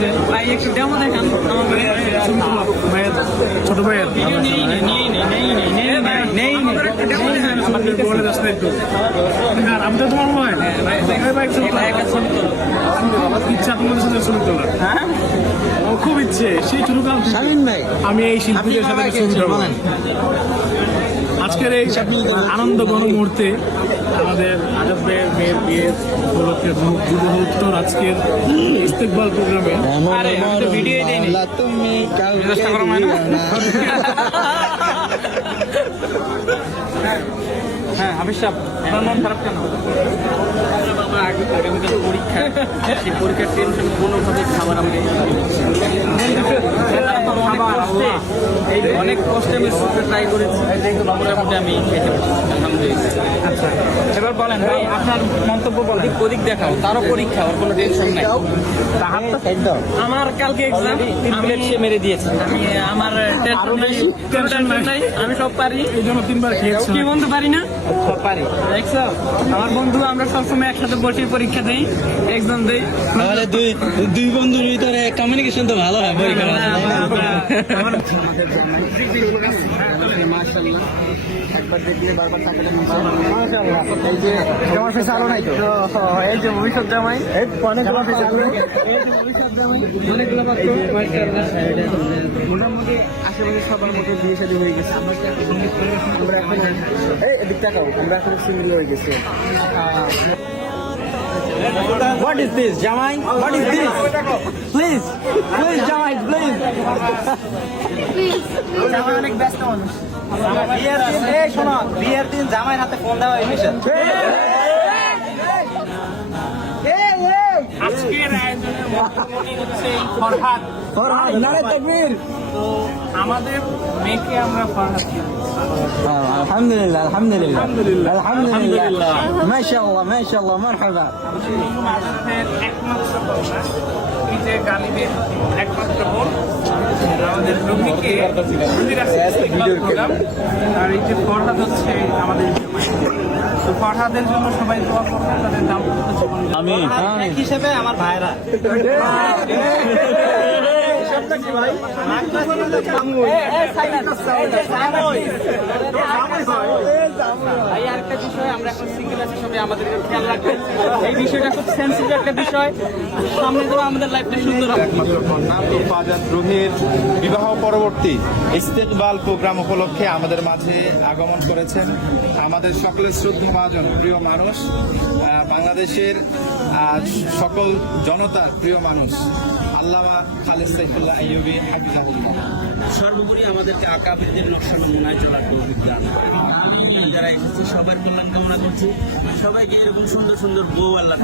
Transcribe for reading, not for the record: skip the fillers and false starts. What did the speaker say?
যে ভাই একটু ডেমো দেখান আমার ভাইয়ের ছোট ভাইয়ের আমি তো তোমার মনে হয় ইচ্ছা তোমাদের সাথে ছবি তোলার ও খুব ইচ্ছে সেই ছোটকাল আমি এই শিল্পীদের সাথে ছবি তোলা আজকের এই আনন্দ ঘন মুহূর্তে আমাদের আজব মেয়ের বিয়ের উপলক্ষে যুব উত্তর আজকের ইস্তেকবাল প্রোগ্রামে ভিডিও দেয়নি হ্যাঁ হাফিজ সাহেব আপনার মন খারাপ কেন? আগামীকাল পরীক্ষা, সেই পরীক্ষার টেনশন কোনোভাবে খাবার আমাকে অনেক কষ্টে আমি ট্রাই করেছি, মোটামুটি আমি খেতে পারছি আলহামদুলিল্লাহ। আচ্ছা এবার বলেন ভাই আপনার মন্তব্য বলেন। ওদিক দেখাও, তারও পরীক্ষা, ওর কোনো টেনশন নাই। আমার কালকে এক্সাম, আমি মেরে দিয়েছি, আমি আমার টেনশন নাই, আমি সব পারি, এই জন্য 3 বার খেয়েছি। কি বন্ধু পারি না? সব পারি। দেখছো আমার বন্ধু, আমরা সবসময় একসাথে বসে পরীক্ষা দিই, এক্সাম দিই। তাহলে দুই বন্ধুর ভিতরে কমিউনিকেশন তো ভালো হয় পরীক্ষা। মাশাআল্লাহ, একবার দেখলে বারবার তাকালে মাশাআল্লাহ। এই যে জামাই ফেস আলো নাই তো, এই যে ভবিষ্যৎ জামাই, এই অনেকগুলো ফেস আলো, এই যে ভবিষ্যৎ জামাই অনেকগুলো বাচ্চা মাশাআল্লাহ। মোটামুটি আশেপাশে সবার মধ্যে বিয়ে শাদী হয়ে গেছে। আমরা এখন এই এদিক তাকাও, আমরা এখন সিঙ্গেল হয়ে গেছি। What is this, Jamai? What is this? Please, Jamai, please. Jamai অনেক ব্যস্ত মানুষ। বিয়ের দিন, এই শোনো, বিয়ের দিন জামাইয়ের হাতে ফোন দেওয়া এমিশন। আজকের আয়োজনের মূল হচ্ছে ফরহাদ। নারে তাকবীর। তো আমাদের মেয়েকে আমরা ফরহাদ দিই। আলহামদুলিল্লাহ, আলহামদুলিল্লাহ, আলহামদুলিল্লাহ, মাশাআল্লাহ, মাশাআল্লাহ, মারহাবা। আমাদের একমাত্র কন্যা, এই যে গালিবের একমাত্র বোন, আমাদের রুমিকে আর এই যে ফরহাদ হচ্ছে আমাদের। তো ফরহাদের জন্য সবাই দোয়া করবেন, তাদের দাম্পত্য জীবন। আমি হিসেবে আমার ভাইরা আরেকটা বিষয়, আমরা এখন সিঙ্গেল আছি, সবাই আমাদের খেয়াল রাখবেন। এই বিষয়টা খুব সেন্সিটিভ একটা বিষয়, সামনে তো আমাদের লাইফটা সুন্দর। একমাত্র কন্যা তোফাজাত রুহির বিবাহ পরবর্তী ইস্তেকবাল প্রোগ্রাম উপলক্ষে আমাদের মাঝে আগমন করেছেন আমাদের সকলের শ্রদ্ধাভাজন প্রিয় মানুষ, বাংলাদেশের সকল জনতার প্রিয় মানুষ আল্লামা খালেদ সাইফুল্লাহ আইয়ুবী হাফিজাহুল্লাহ। সর্বোপরি আমাদেরকে আকাবেরদের নকশা নমুনায় চলার তৌফিক দান। যারা এসেছি সবার কল্যাণ কামনা করছি, সবাইকে এরকম সুন্দর সুন্দর বউ আল্লাহ